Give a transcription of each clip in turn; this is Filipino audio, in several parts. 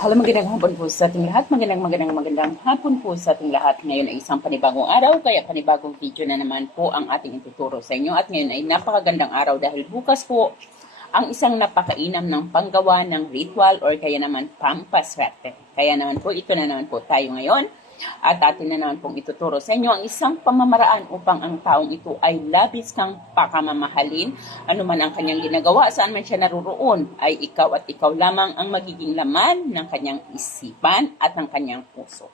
Hello, magandang hapon po sa ating lahat. Magandang magandang magandang hapon po sa ating lahat. Ngayon ay isang panibagong araw, kaya panibagong video na naman po ang ating ituturo sa inyo. At ngayon ay napakagandang araw dahil bukas po ang isang napakainam ng panggawa ng ritual or kaya naman pampaswerte. Kaya naman po, ito na naman po tayo ngayon. At atin na naman pong ituturo sa inyo ang isang pamamaraan upang ang taong ito ay labis kang pakamamahalin. Ano man ang kanyang ginagawa, saan man siya naruroon, ay ikaw at ikaw lamang ang magiging laman ng kanyang isipan at ng kanyang puso.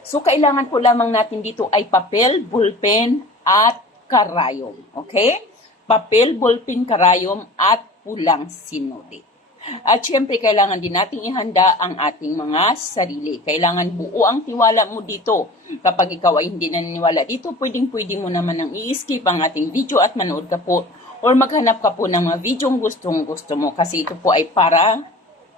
So, kailangan po lamang natin dito ay papel, bulpen, at karayom. Okay? Papel, bulpen, karayom, at pulang sinuli. At syempre, kailangan din nating ihanda ang ating mga sarili. Kailangan buo ang tiwala mo dito. Kapag ikaw ay hindi naniniwala dito, pwedeng-pwede mo naman nang i-skip ang ating video at manood ka po or maghanap ka po ng mga video gustong gusto mo. Kasi ito po ay para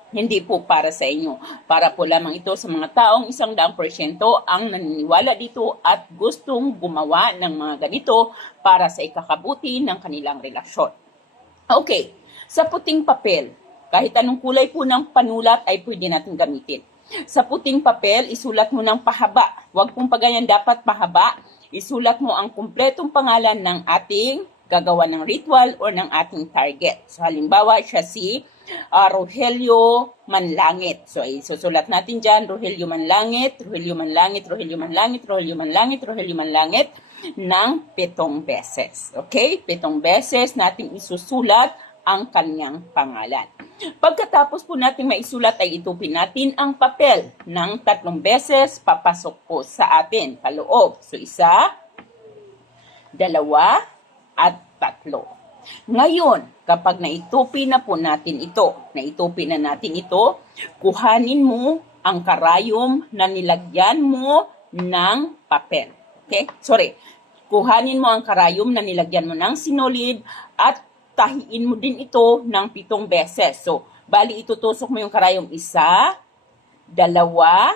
hindi po para sa inyo. Para po lamang ito sa mga taong isang daang porsyento ang naniniwala dito at gustong gumawa ng mga ganito para sa ikakabuti ng kanilang relasyon. Okay, sa puting papel, kahit anong kulay po ng panulat ay pwede natin gamitin. Sa puting papel, isulat mo ng pahaba. Huwag pong paganyan dapat pahaba. Isulat mo ang kumpletong pangalan ng ating gagawa ng ritual or ng ating target. So halimbawa, siya si uh, Rogelio Manlangit. So isusulat natin dyan, Rogelio Manlangit, Rogelio Manlangit, Rogelio Manlangit, Rogelio Manlangit, Rogelio Manlangit ng pitong beses. Okay? Pitong beses natin isusulat ang kanyang pangalan. Pagkatapos po natin maisulat ay itupin natin ang papel ng tatlong beses papasok po sa atin paloob. So isa, dalawa, at tatlo. Ngayon, kapag naitupi na po natin ito, naitupi na natin ito, kuhanin mo ang karayom na nilagyan mo ng papel. Okay? Sorry. Kuhanin mo ang karayom na nilagyan mo ng sinulid at tahiin mo din ito ng pitong beses. So, bali itutusok mo yung karayom isa, dalawa,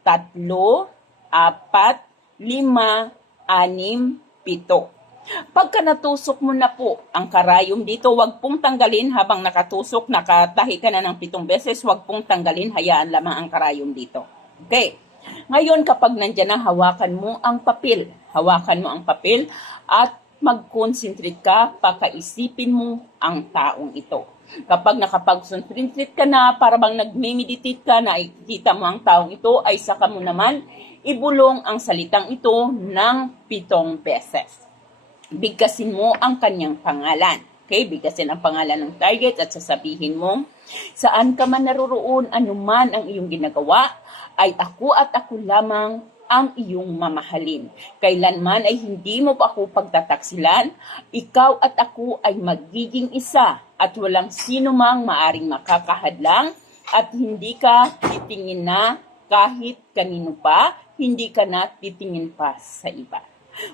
tatlo, apat, lima, anim, pito. Pagka natusok mo na po ang karayom dito, wag pong tanggalin habang nakatusok, nakatahi ka na ng pitong beses, wag pong tanggalin, hayaan lamang ang karayom dito. Okay. Ngayon, kapag nandyan na, hawakan mo ang papel. Hawakan mo ang papel at mag-concentrate ka, pakaisipin mo ang taong ito. Kapag nakapag-concentrate ka na, para bang nag-meditate ka na ikikita mo ang taong ito, ay saka mo naman ibulong ang salitang ito ng pitong beses bigkasin mo ang kanyang pangalan. Okay, bigkasin ang pangalan ng target at sasabihin mo, saan ka man naroroon, anuman ang iyong ginagawa, ay ako at ako lamang ang iyong mamahalin. Kailanman ay hindi mo pa ako pagtataksilan, ikaw at ako ay magiging isa at walang sino mang maaring makakahadlang at hindi ka titingin na kahit kanino pa, hindi ka na titingin pa sa iba.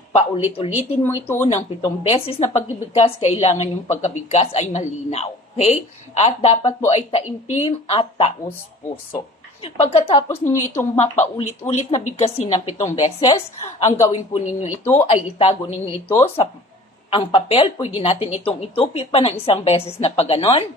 Paulit-ulitin mo ito ng pitong beses na pagbibigkas, kailangan yung pagkabigkas ay malinaw. Okay? At dapat po ay taimtim at taos puso. Pagkatapos ninyo itong mapaulit-ulit na bigkasin ng pitong beses, ang gawin po ninyo ito ay itago ninyo ito sa ang papel. Pwede natin itong itupi pa ng isang beses na paganon.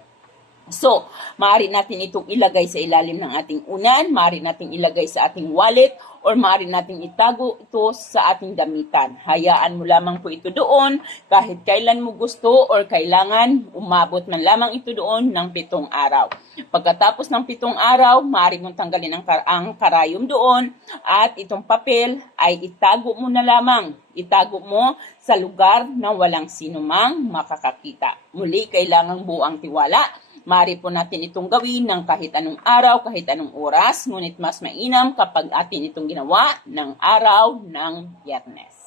So, maaari natin itong ilagay sa ilalim ng ating unan, maaari natin ilagay sa ating wallet, or maaari natin itago ito sa ating damitan. Hayaan mo lamang po ito doon, kahit kailan mo gusto or kailangan, umabot man lamang ito doon ng pitong araw. Pagkatapos ng pitong araw, maaari mong tanggalin ang, kar- ang karayom doon, at itong papel ay itago mo na lamang. Itago mo sa lugar na walang sinumang makakakita. Muli, kailangan buang tiwala Mari po natin itong gawin ng kahit anong araw, kahit anong oras, ngunit mas mainam kapag atin itong ginawa ng araw ng biyernes.